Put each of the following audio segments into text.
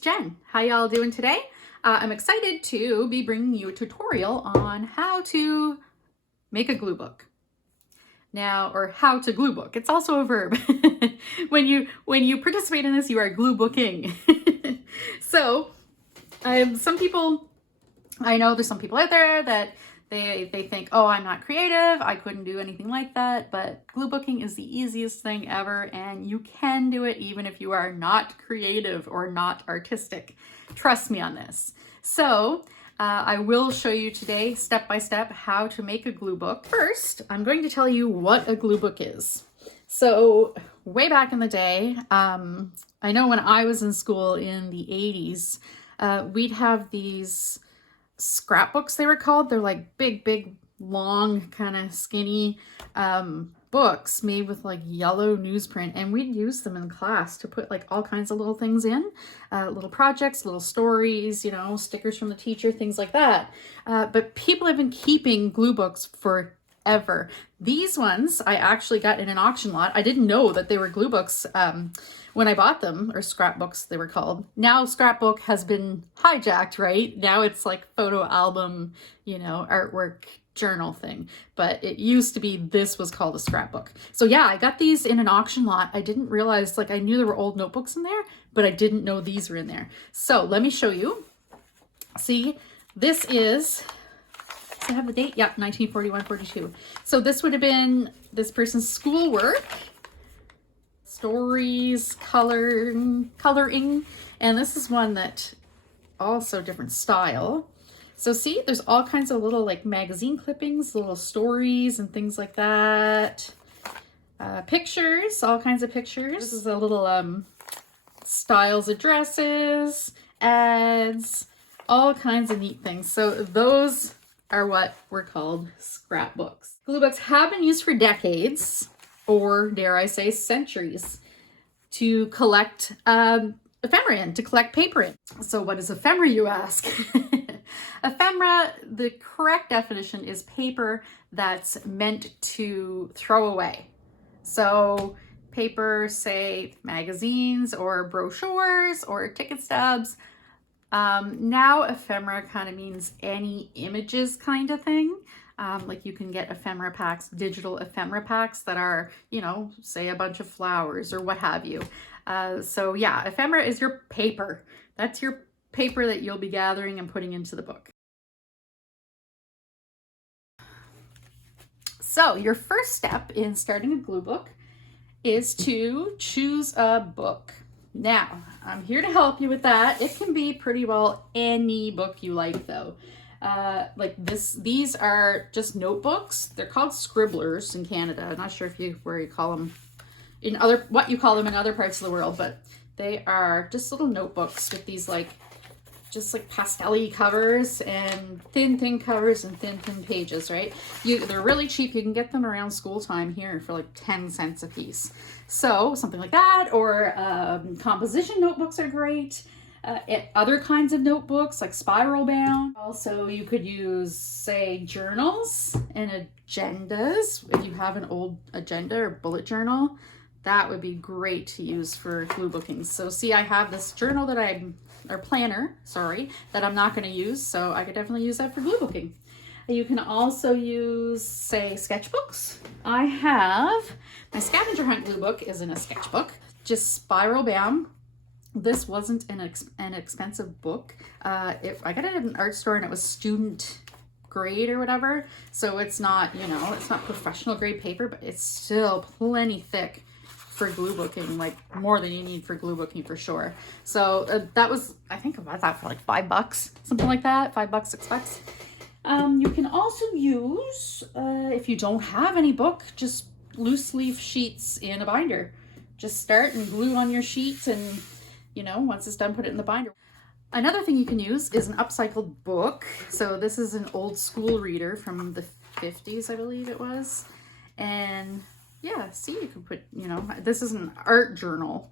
it's Jen. How y'all doing today? I'm excited to be bringing you a tutorial on how to make a glue book. Now, or how to glue book. It's also a verb. when you participate in this, you are glue booking. So, some people, I know there's some people out there that they think, oh, I'm not creative, I couldn't do anything like that, but glue booking is the easiest thing ever, and you can do it even if you are not creative or not artistic. Trust me on this. So I will show you today, step by step, how to make a glue book. First, I'm going to tell you what a glue book is. So way back in the day, I know when I was in school in the 80s, we'd have these scrapbooks, they were called. They're like big, long, kind of skinny books made with like yellow newsprint, and we'd use them in class to put like all kinds of little things in, little projects, little stories, you know, stickers from the teacher, things like that. But people have been keeping glue books forever. These ones I actually got in an auction lot. I didn't know that they were glue books when I bought them, or scrapbooks they were called. Now scrapbook has been hijacked, right? Now it's like photo album, you know, artwork journal thing. But it used to be, this was called a scrapbook. So yeah, I got these in an auction lot. I didn't realize, like, I knew there were old notebooks in there, but I didn't know these were in there. So let me show you. See, this is, I have the date? Yeah, 1941-42. So this would have been this person's schoolwork, stories, coloring, and this is one that also different style. So see, there's all kinds of little like magazine clippings, little stories and things like that. Pictures, all kinds of pictures. This is a little styles of dresses, ads, all kinds of neat things. So those are what were called scrapbooks. Glue books have been used for decades, or dare I say centuries, to collect ephemera in, to collect paper in. So what is ephemera, you ask? Ephemera, the correct definition is paper that's meant to throw away. So paper, say magazines or brochures or ticket stubs. Now ephemera kind of means any images kind of thing. Like you can get ephemera packs, digital ephemera packs that are, you know, say a bunch of flowers or what have you. So yeah, ephemera is your paper. That's your paper that you'll be gathering and putting into the book. So your first step in starting a glue book is to choose a book. Now, I'm here to help you with that. It can be pretty well any book you like though. Like these are just notebooks. They're called scribblers in Canada. I'm not sure where you call them what you call them in other parts of the world, but they are just little notebooks with these just like pastel-y covers and thin covers and thin pages, right? They're really cheap. You can get them around school time here for like 10 cents a piece. So something like that, or composition notebooks are great. Other kinds of notebooks like spiral bound. Also, you could use, say, journals and agendas. If you have an old agenda or bullet journal, that would be great to use for glue bookings. So see, I have this journal planner, sorry, that I'm not going to use, so I could definitely use that for glue booking. You can also use, say, sketchbooks. I have, my scavenger hunt glue book is in a sketchbook, just spiral bound. This wasn't an expensive book. I got it at an art store and it was student grade or whatever. So it's not, you know, it's not professional grade paper, but it's still plenty thick for glue booking, like more than you need for glue booking for sure. So that was, I think I bought that for like $5, something like that, $5, $6. You can also use, if you don't have any book, just loose leaf sheets in a binder. Just start and glue on your sheets, and you know, once it's done, put it in the binder. Another thing you can use is an upcycled book. So this is an old school reader from the 50s, I believe it was. And yeah, see, you can put, you know, this is an art journal.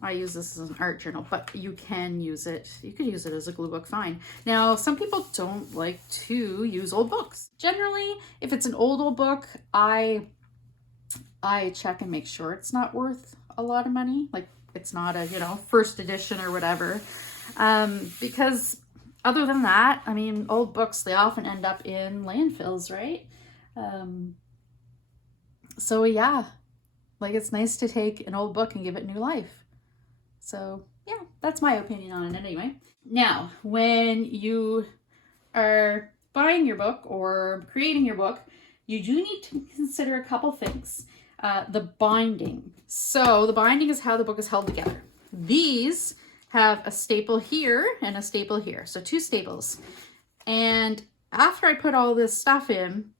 I use this as an art journal, but you can use it. You could use it as a glue book, fine. Now, some people don't like to use old books. Generally, if it's an old book, I check and make sure it's not worth a lot of money. Like it's not a, you know, first edition or whatever. Because other than that, I mean, old books, they often end up in landfills, right? So yeah, like it's nice to take an old book and give it new life. So yeah, that's my opinion on it anyway. Now, when you are buying your book or creating your book, you do need to consider a couple things. The binding. So the binding is how the book is held together. These have a staple here and a staple here. So 2 staples. And after I put all this stuff in,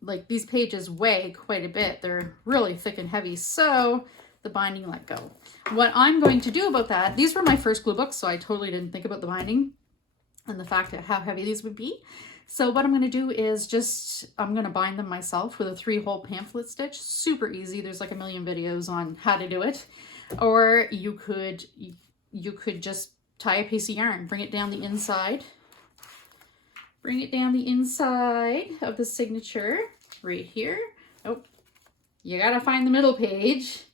like these pages weigh quite a bit. They're really thick and heavy. So the binding let go. What I'm going to do about that, these were my first glue books, so I totally didn't think about the binding and the fact that how heavy these would be. So what I'm going to do is I'm going to bind them myself with a 3-hole pamphlet stitch. Super easy. There's like a million videos on how to do it. Or you could just tie a piece of yarn, bring it down the inside. Bring it down the inside of the signature right here. Oh, you got to find the middle page,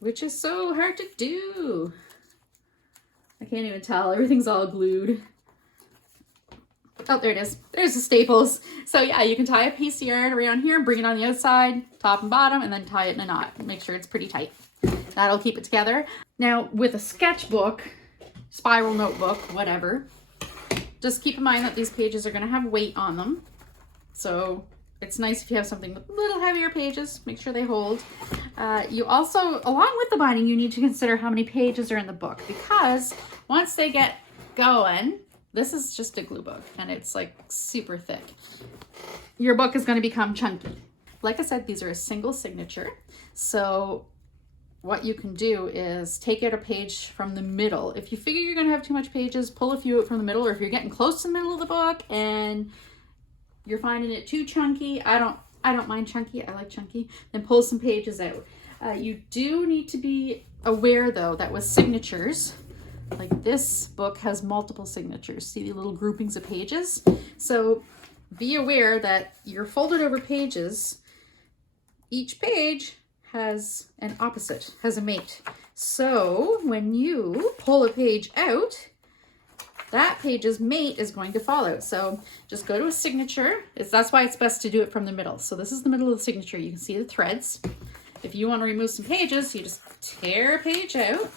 which is so hard to do. I can't even tell. Everything's all glued. Oh, there it is. There's the staples. So yeah, you can tie a piece of yarn around here, bring it on the outside, top and bottom, and then tie it in a knot. Make sure it's pretty tight. That'll keep it together. Now, with a sketchbook, spiral notebook, whatever, just keep in mind that these pages are going to have weight on them. So it's nice if you have something with a little heavier pages, make sure they hold. You also, along with the binding, you need to consider how many pages are in the book, because once they get going, this is just a glue book and it's like super thick. Your book is going to become chunky. Like I said, these are a single signature. So what you can do is take out a page from the middle. If you figure you're going to have too much pages, pull a few out from the middle, or if you're getting close to the middle of the book and you're finding it too chunky, I don't mind chunky, I like chunky, then pull some pages out. You do need to be aware though that with signatures, like this book has multiple signatures. See the little groupings of pages? So be aware that your folded over pages, each page has an opposite, has a mate. So when you pull a page out, that page's mate is going to fall out. So just go to a signature. That's why it's best to do it from the middle. So this is the middle of the signature. You can see the threads. If you want to remove some pages, you just tear a page out.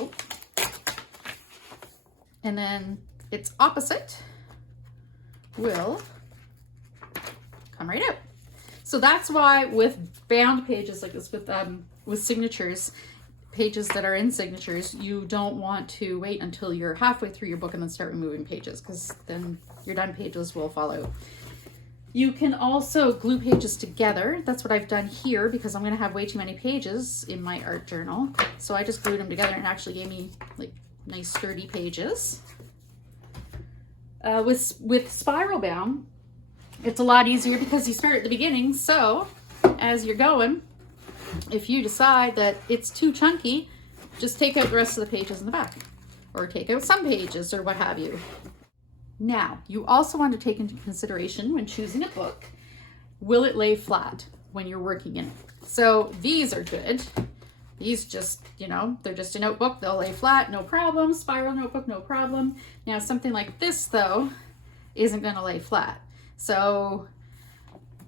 Oh. And then its opposite will come right out. So that's why with bound pages like this, with signatures, pages that are in signatures, you don't want to wait until you're halfway through your book and then start removing pages, because then your done pages will fall out. You can also glue pages together. That's what I've done here because I'm going to have way too many pages in my art journal. So I just glued them together and it actually gave me like nice sturdy pages. With spiral bound, it's a lot easier because you start at the beginning. So as you're going, if you decide that it's too chunky, just take out the rest of the pages in the back, or take out some pages or what have you. Now, you also want to take into consideration when choosing a book, will it lay flat when you're working in it? So these are good. These just, you know, they're just a notebook. They'll lay flat, no problem. Spiral notebook, no problem. Now, something like this, though, isn't going to lay flat. So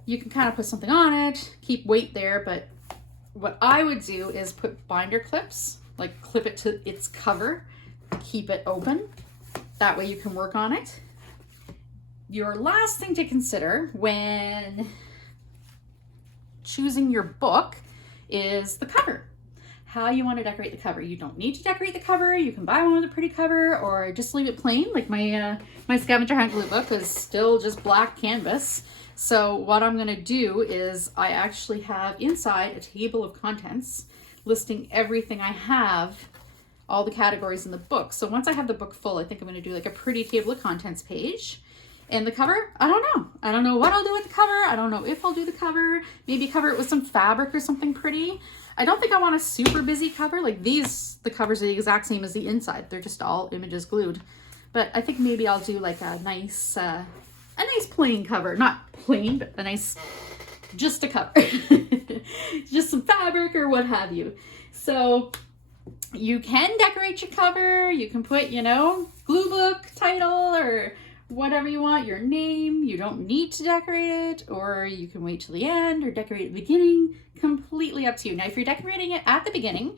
you can kind of put something on it, keep weight there, but what I would do is put binder clips, like clip it to its cover, keep it open. That way you can work on it. Your last thing to consider when choosing your book is the cover. How you want to decorate the cover. You don't need to decorate the cover. You can buy one with a pretty cover or just leave it plain. Like my scavenger hunt glue book is still just black canvas. So what I'm going to do is I actually have inside a table of contents listing everything I have, all the categories in the book. So once I have the book full, I think I'm going to do like a pretty table of contents page. And the cover, I don't know. I don't know what I'll do with the cover. I don't know if I'll do the cover. Maybe cover it with some fabric or something pretty. I don't think I want a super busy cover. Like these, the covers are the exact same as the inside. They're just all images glued. But I think maybe I'll do like a nice plain cover. Not plain, but a nice just a cover, just some fabric or what have you. So you can decorate your cover. You can put, you know, glue book title or whatever you want, your name. You don't need to decorate it, or you can wait till the end or decorate at the beginning. Completely up to you. Now, if you're decorating it at the beginning,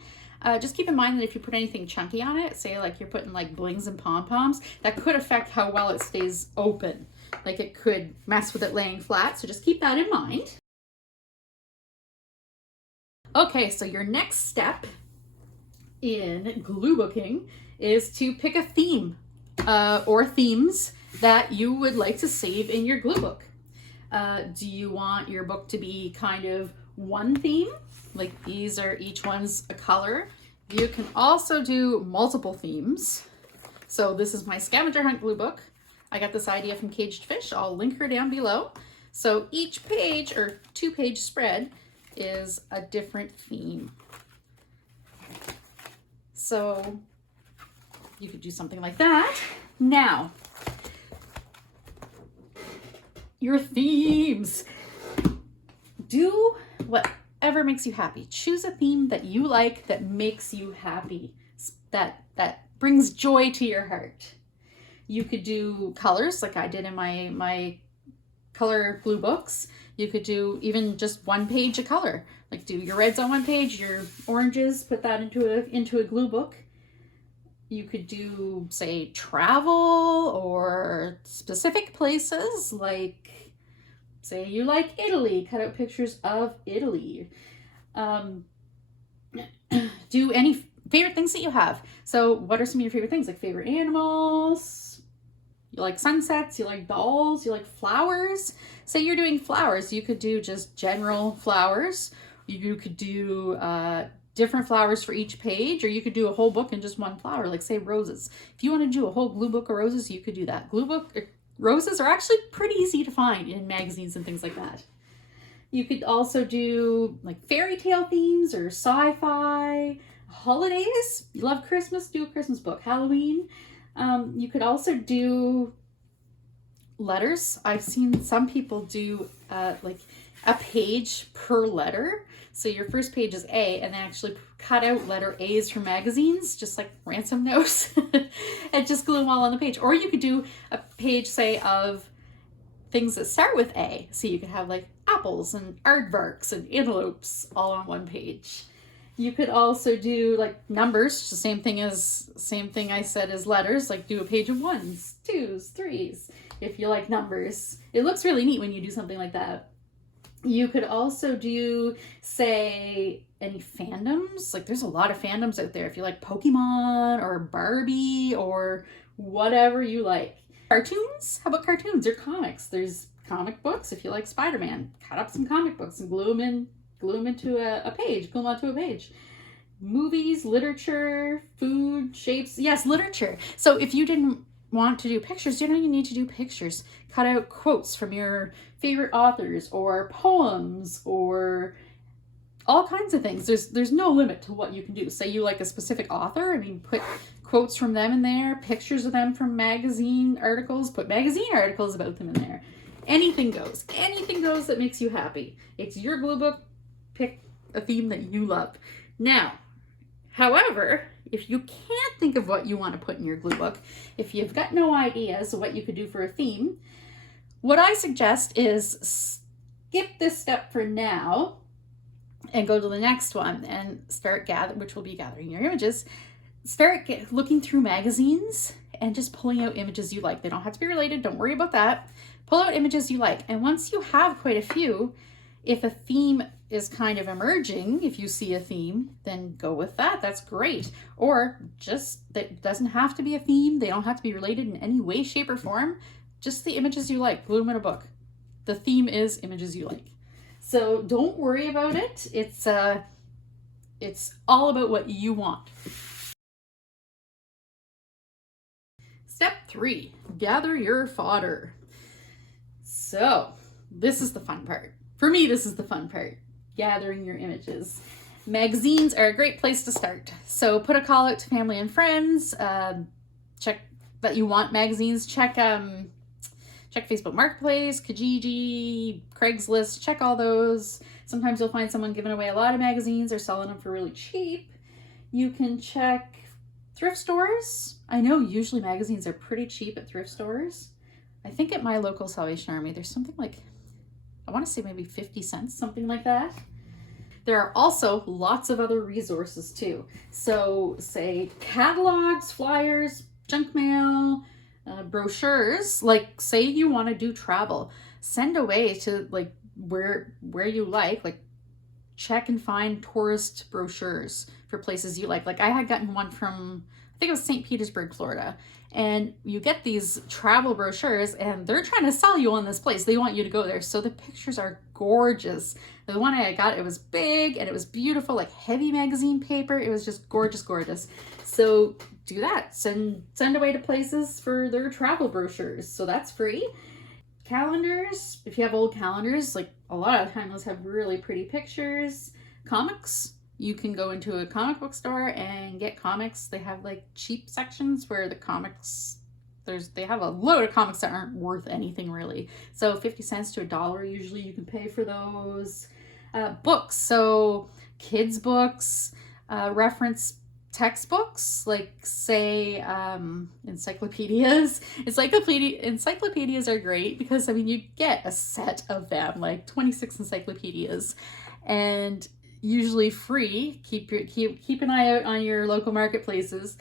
just keep in mind that if you put anything chunky on it, say like you're putting like blings and pom-poms, that could affect how well it stays open. Like it could mess with it laying flat, so just keep that in mind. Okay, so your next step in glue booking is to pick a theme or themes that you would like to save in your glue book. Do you want your book to be kind of one theme? Like these are each one's a color. You can also do multiple themes. So this is my scavenger hunt glue book. I got this idea from Caged Fish. I'll link her down below. So each page or 2-page spread is a different theme. So you could do something like that. Now, your themes. Do whatever makes you happy. Choose a theme that you like, that makes you happy, that brings joy to your heart. You could do colors like I did in my color glue books. You could do even just one page of color. Like do your reds on one page, your oranges, put that into a glue book. You could do, say, travel or specific places, like say you like Italy, cut out pictures of Italy. Do any favorite things that you have. So what are some of your favorite things? Like favorite animals? You like sunsets? You like dolls? You like flowers? Say you're doing flowers. You could do just general flowers. You could do different flowers for each page, or you could do a whole book in just one flower, like say roses. If you want to do a whole glue book of roses, you could do that. Glue book roses are actually pretty easy to find in magazines and things like that. You could also do like fairy tale themes or sci-fi. Holidays, you love Christmas, do a Christmas book. Halloween, you could also do letters. I've seen some people do like a page per letter. So your first page is A, and then actually cut out letter A's from magazines, just like ransom notes, and just glue them all on the page. Or you could do a page, say, of things that start with A. So you could have like apples and aardvarks and antelopes all on one page. You could also do like numbers, the same thing I said as letters, like do a page of 1s, 2s, 3s, if you like numbers. It looks really neat when you do something like that. You could also do, say, any fandoms. Like there's a lot of fandoms out there. If you like Pokemon or Barbie or whatever you like. Cartoons? How about cartoons or comics? There's comic books. If you like Spider-Man, cut up some comic books and glue them into a page, glue them onto a page. Movies, literature, food, shapes. Yes, literature. So if you didn't want to do pictures, you don't even need to do pictures. Cut out quotes from your favorite authors or poems or all kinds of things. There's no limit to what you can do. Say you like a specific author, I mean, put quotes from them in there, pictures of them from magazine articles, put magazine articles about them in there. Anything goes. Anything goes that makes you happy. It's your glue book. Pick a theme that you love. Now, however, if you can't think of what you want to put in your glue book, if you've got no ideas of what you could do for a theme, what I suggest is skip this step for now and go to the next one and start which will be gathering your images. Start looking through magazines and just pulling out images you like. They don't have to be related. Don't worry about that. Pull out images you like. And once you have quite a few, if a theme is kind of emerging, if you see a theme, then go with that. That's great. Or just, that doesn't have to be a theme. They don't have to be related in any way, shape, or form. Just the images you like. Glue them in a book. The theme is images you like. So don't worry about it. It's all about what you want. Step 3, gather your fodder. So this is the fun part. For me, this is the fun part, gathering your images. Magazines are a great place to start. So put a call out to family and friends. Check that you want magazines. Check Check Facebook Marketplace, Kijiji, Craigslist, check all those. Sometimes you'll find someone giving away a lot of magazines or selling them for really cheap. You can check thrift stores. I know usually magazines are pretty cheap at thrift stores. I think at my local Salvation Army, there's something like, I want to say maybe 50 cents, something like that. There are also lots of other resources too. So say catalogs, flyers, junk mail, brochures. Like say you want to do travel, send away to like where you like check and find tourist brochures for places you like. Like I had gotten one from, I think it was St. Petersburg, Florida. And you get these travel brochures and they're trying to sell you on this place. They want you to go there. So the pictures are gorgeous. The one I got, it was big and it was beautiful, like heavy magazine paper. It was just gorgeous, gorgeous. So do that. Send away to places for their travel brochures. So that's free. Calendars, if you have old calendars, like a lot of times those have really pretty pictures. Comics, you can go into a comic book store and get comics. They have like cheap sections where the comics, they have a load of comics that aren't worth anything really. So 50 cents to $1 usually you can pay for those. Books, so kids books, reference textbooks, like say encyclopedias. Encyclopedias are great because I mean you get a set of them, like 26 encyclopedias, and usually free. Keep an eye out on your local marketplaces.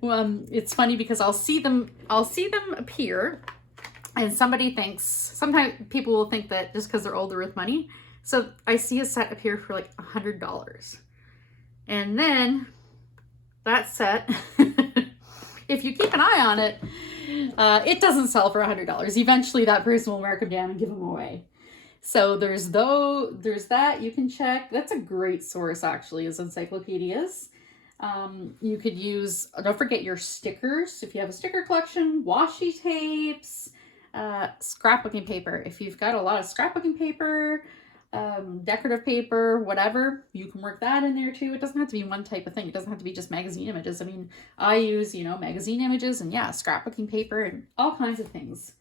It's funny because I'll see them appear, and sometimes people will think that just because they're old they're worth money. So I see a set appear for like $100, and then that set, if you keep an eye on it, it doesn't sell for $100. Eventually that person will mark them down and give them away. So there's that you can check. That's a great source actually, is encyclopedias. You could use, don't forget your stickers. If you have a sticker collection, washi tapes, scrapbooking paper. If you've got a lot of scrapbooking paper, decorative paper, whatever, you can work that in there too. It doesn't have to be one type of thing. It doesn't have to be just magazine images. I mean, I use, magazine images and yeah, scrapbooking paper and all kinds of things.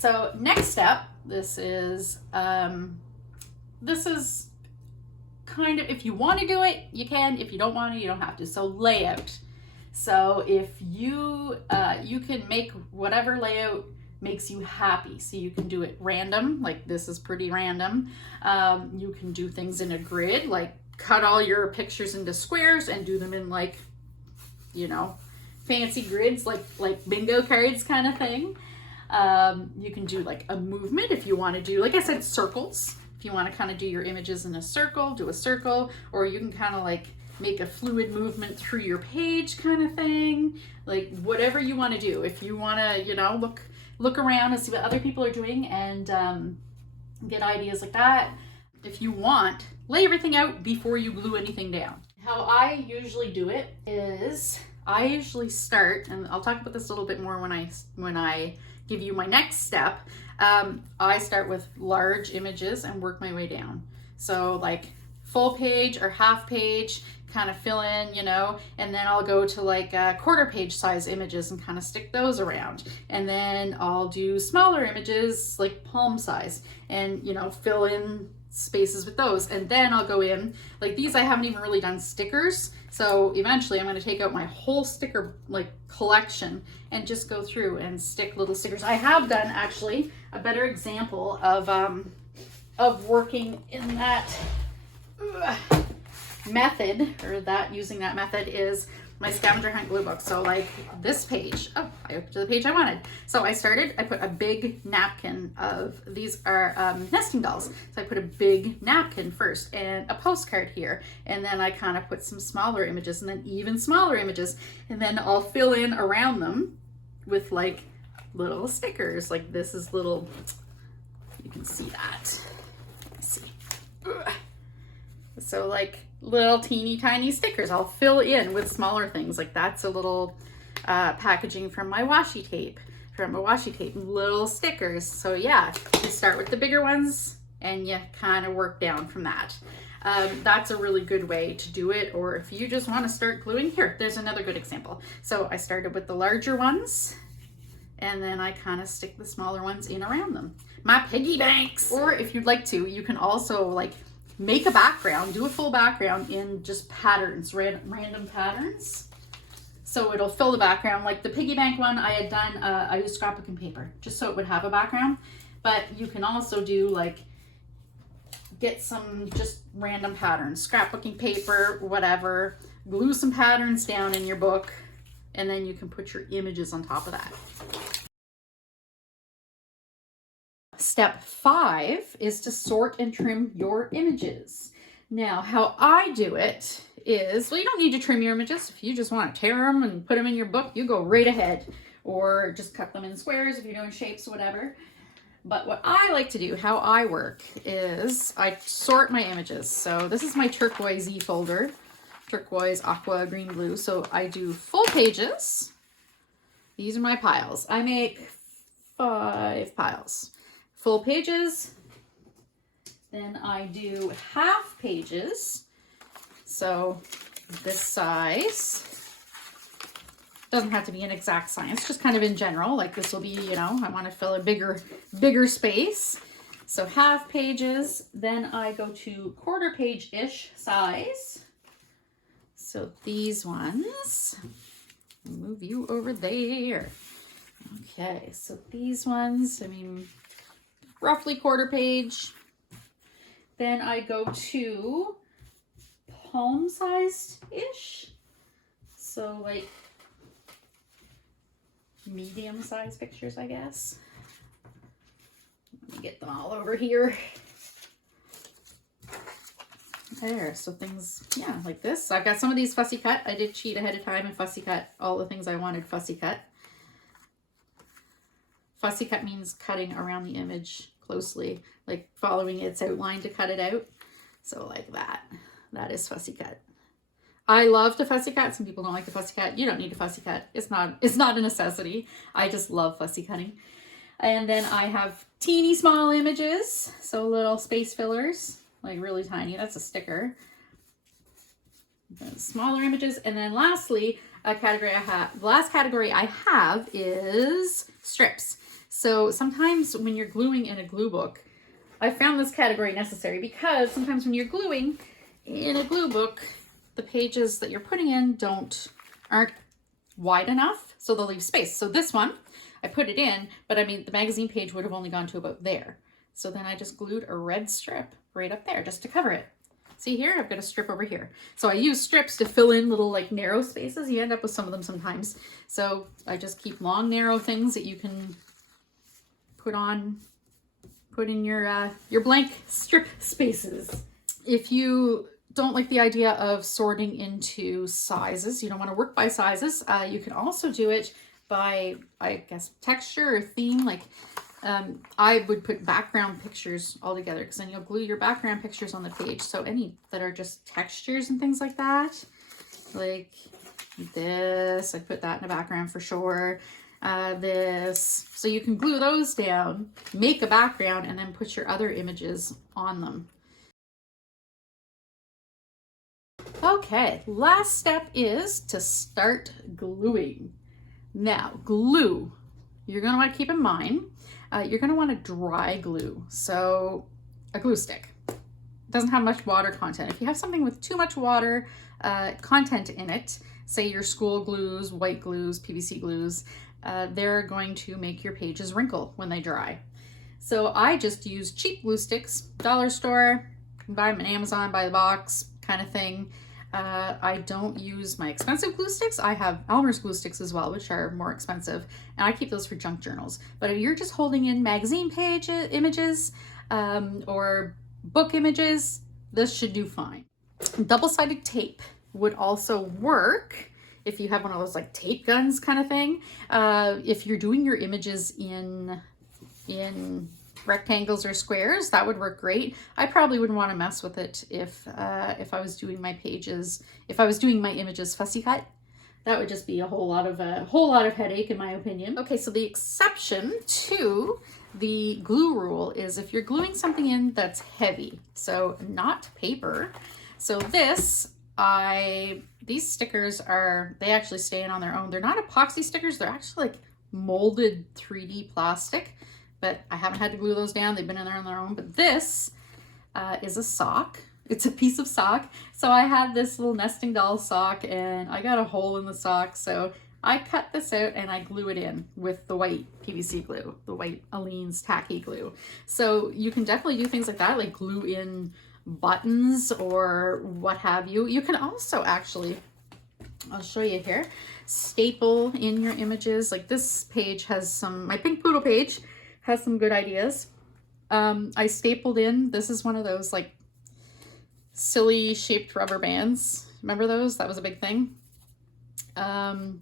So next step, this is kind of, if you want to do it, you can. If you don't want to, you don't have to. So layout. So if you can make whatever layout makes you happy. So you can do it random, like this is pretty random. You can do things in a grid, like cut all your pictures into squares and do them in like, fancy grids, like bingo cards kind of thing. You can do like a movement if you want to do, like I said, circles. If you want to kind of do your images in a circle, do a circle, or you can kind of like make a fluid movement through your page kind of thing, like whatever you want to do. If you want to, look around and see what other people are doing and get ideas like that. If you want, lay everything out before you glue anything down. How I usually do it is I usually start, and I'll talk about this a little bit more when I give you my next step. I start with large images and work my way down. So like full page or half page, kind of fill in, and then I'll go to like quarter page size images and kind of stick those around. And then I'll do smaller images like palm size and, fill in spaces with those. And then I'll go in, like these I haven't even really done stickers. So eventually I'm going to take out my whole sticker like collection and just go through and stick little stickers. I have done actually a better example of working in that method, or using that method is my scavenger hunt glue book. So like this page, I opened to the page I wanted. So I put a big napkin of, these are nesting dolls. So I put a big napkin first and a postcard here. And then I kind of put some smaller images and then even smaller images. And then I'll fill in around them with like little stickers. Like this is little, you can see that. Let's see. So like little teeny tiny stickers I'll fill in with smaller things. Like that's a little packaging from my washi tape, little stickers. So yeah, you start with the bigger ones and you kind of work down from that. That's a really good way to do it. Or if you just want to start gluing, there's another good example. So I started with the larger ones and then I kind of stick the smaller ones in around them. My piggy banks! Or if you'd like to, you can also like make a background, do a full background in just patterns, random patterns. So it'll fill the background. Like the piggy bank one I had done, I used scrapbooking paper just so it would have a background. But you can also do like, get some just random patterns, scrapbooking paper, whatever, glue some patterns down in your book, and then you can put your images on top of that. Step 5 is to sort and trim your images. Now, how I do it is, well, you don't need to trim your images. If you just want to tear them and put them in your book, you go right ahead. Or just cut them in squares if you're doing shapes, whatever. But what I like to do, how I work, is I sort my images. So this is my turquoise folder, turquoise, aqua, green, blue. So I do full pages. These are my piles. I make 5 piles. Full pages, then I do half pages, so this size. Doesn't have to be an exact size, just kind of in general, like this will be, you know, I want to fill a bigger space. So half pages, then I go to quarter page-ish size. So these ones, move you over there. Okay, so these ones, I mean, roughly quarter page. Then I go to palm sized-ish. So like medium sized pictures, I guess. Let me get them all over here. There, so things, yeah, like this. I've got some of these fussy cut. I did cheat ahead of time and fussy cut all the things I wanted fussy cut. Fussy cut means cutting around the image closely, like following its outline to cut it out. So like that. That is fussy cut. I love to fussy cut. Some people don't like the fussy cut. You don't need a fussy cut. It's not a necessity. I just love fussy cutting. And then I have teeny small images, so little space fillers, like really tiny. That's a sticker. The smaller images, and then lastly, the last category I have is strips. So sometimes when you're gluing in a glue book, I found this category necessary because sometimes when you're gluing in a glue book, the pages that you're putting in aren't wide enough, so they'll leave space. So this one, I put it in, but I mean, the magazine page would have only gone to about there. So then I just glued a red strip right up there just to cover it. See here, I've got a strip over here. So I use strips to fill in little like narrow spaces. You end up with some of them sometimes. So I just keep long, narrow things that you can put in your blank strip spaces. If you don't like the idea of sorting into sizes, you don't want to work by sizes, you can also do it by, I guess, texture or theme. Like I would put background pictures all together, because then you'll glue your background pictures on the page. So any that are just textures and things like that, like this, I put that in the background for sure. This, so you can glue those down, make a background, and then put your other images on them. Okay, last step is to start gluing. Now, glue, you're going to want to keep in mind, you're going to want to dry glue. So a glue stick doesn't have much water content. If you have something with too much water content in it, say your school glues, white glues, PVC glues, they're going to make your pages wrinkle when they dry. So I just use cheap glue sticks, dollar store, you can buy them on Amazon by the box kind of thing. I don't use my expensive glue sticks. I have Elmer's glue sticks as well, which are more expensive, and I keep those for junk journals. But if you're just holding in magazine page images or book images, this should do fine. Double-sided tape would also work if you have one of those like tape guns kind of thing. If you're doing your images in rectangles or squares, that would work great. I probably wouldn't want to mess with it if I was doing my pages, if I was doing my images fussy cut. That would just be a whole lot of headache in my opinion. Okay, so the exception to the glue rule is if you're gluing something in that's heavy, so not paper. So these stickers they actually stay in on their own. They're not epoxy stickers, they're actually like molded 3D plastic, but I haven't had to glue those down. They've been in there on their own. But this is a sock. It's a piece of sock. So I had this little nesting doll sock and I got a hole in the sock. So I cut this out and I glue it in with the white PVC glue, the white Aleene's tacky glue. So you can definitely do things like that, like glue in buttons or what have you. You can also actually, I'll show you here, staple in your images. Like this page has some, my pink poodle page has some good ideas. I stapled in, this is one of those like silly shaped rubber bands. Remember those? That was a big thing.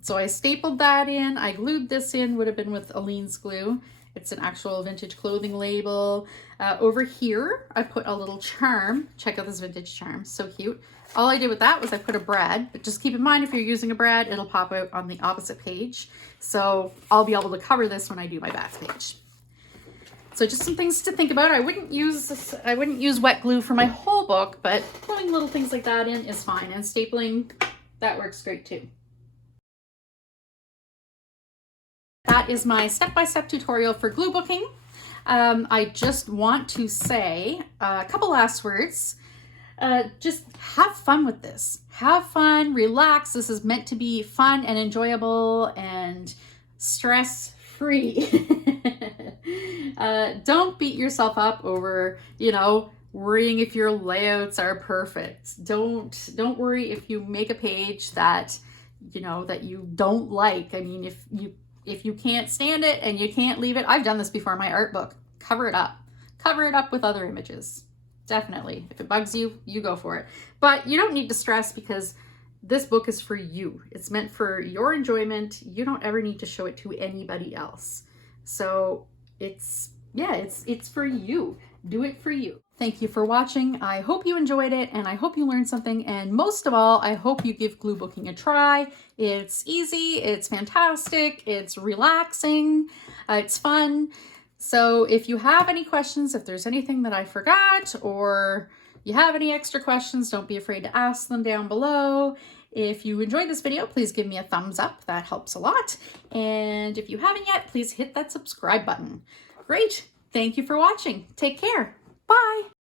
So I stapled that in. I glued this in, would have been with Aleene's glue. It's an actual vintage clothing label. Over here, I put a little charm. Check out this vintage charm, so cute. All I did with that was I put a brad, but just keep in mind if you're using a brad, it'll pop out on the opposite page. So I'll be able to cover this when I do my bats page. So just some things to think about. I wouldn't use wet glue for my whole book, but putting little things like that in is fine. And stapling, that works great too. That is my step-by-step tutorial for glue booking. I just want to say a couple last words. Just have fun with this. Have fun, relax. This is meant to be fun and enjoyable and stress-free. Don't beat yourself up over, you know, worrying if your layouts are perfect. Don't worry if you make a page that, you know, that you don't like. I mean, if you can't stand it and you can't leave it, I've done this before in my art book. Cover it up. Cover it up with other images. Definitely. If it bugs you, you go for it. But you don't need to stress because this book is for you. It's meant for your enjoyment. You don't ever need to show it to anybody else. So it's for you. Do it for you. Thank you for watching. I hope you enjoyed it and I hope you learned something. And most of all, I hope you give glue booking a try. It's easy, it's fantastic, it's relaxing, it's fun. So if you have any questions, if there's anything that I forgot or you have any extra questions, don't be afraid to ask them down below. If you enjoyed this video, please give me a thumbs up. That helps a lot. And if you haven't yet, please hit that subscribe button. Great. Thank you for watching. Take care. Bye.